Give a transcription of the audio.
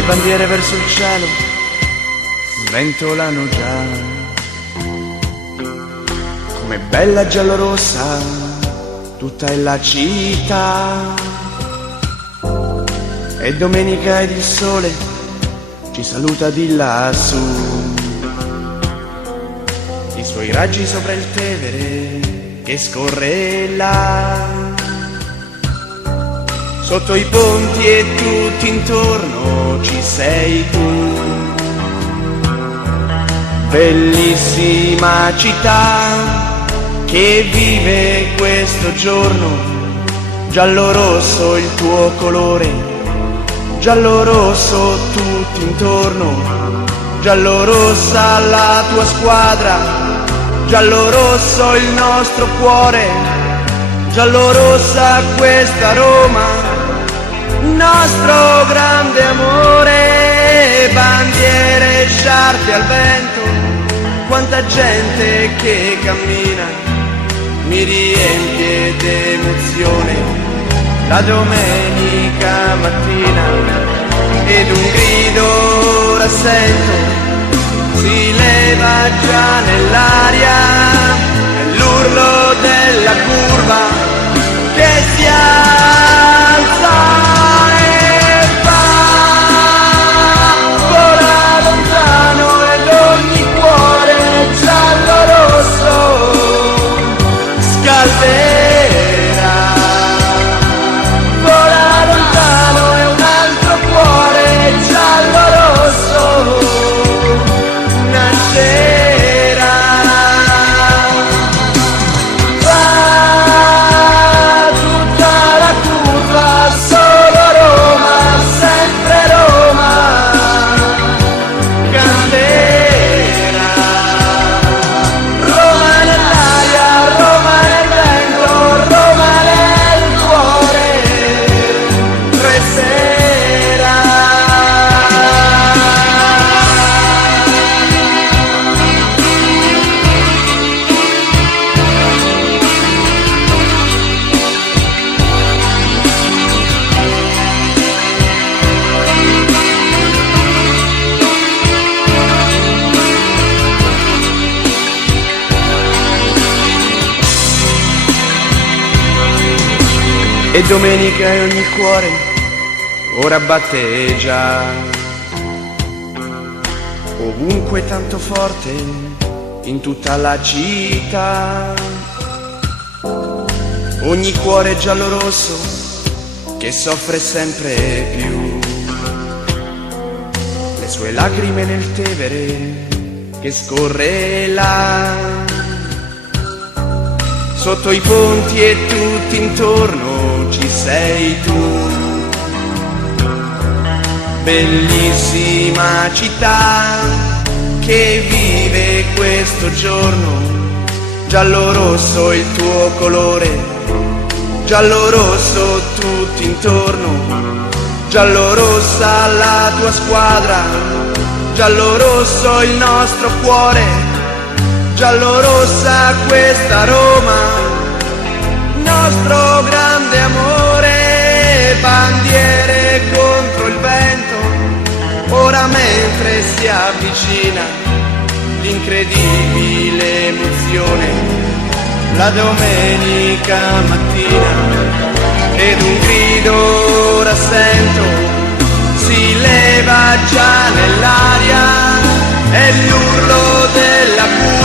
le bandiere verso il cielo sventolano già, come bella giallorossa tutta è la città. E domenica ed il sole ci saluta di lassù, i suoi raggi sopra il Tevere che scorre là. Sotto i ponti e tutti intorno ci sei tu, bellissima città che vive questo giorno, giallo-rosso il tuo colore, giallo-rosso tutti intorno, giallo-rossa la tua squadra, giallo-rosso il nostro cuore, giallo-rossa questa Roma, nostro grande amore. Bandiere, sciarpe al vento, quanta gente che cammina, mi riempie d'emozione la domenica mattina. Ed un grido rassento si leva già nell'aria, è l'urlo della curva che si alza e va, vola lontano ed ogni cuore giallo-rosso scalderà. Vola lontano e un altro cuore giallo-rosso nascerà. Va tutta la curva, solo Roma, sempre Roma canterà. Roma nell'aria, Roma nel vento, Roma nel cuore resterà. E domenica e ogni cuore ora batte già, ovunque tanto forte in tutta la città. Ogni cuore giallo-rosso che soffre sempre più, le sue lacrime nel Tevere che scorre là. Sotto i ponti e tutti intorno ci sei tu, bellissima città che vive questo giorno, giallo-rosso il tuo colore, giallo-rosso tutti intorno, giallo-rossa la tua squadra, giallo-rosso il nostro cuore, giallo-rossa questa Roma, nostro grande amore. Bandiere contro il vento, ora mentre si avvicina l'incredibile emozione, la domenica mattina. Ed un grido rassento si leva già nell'aria, è l'urlo della curva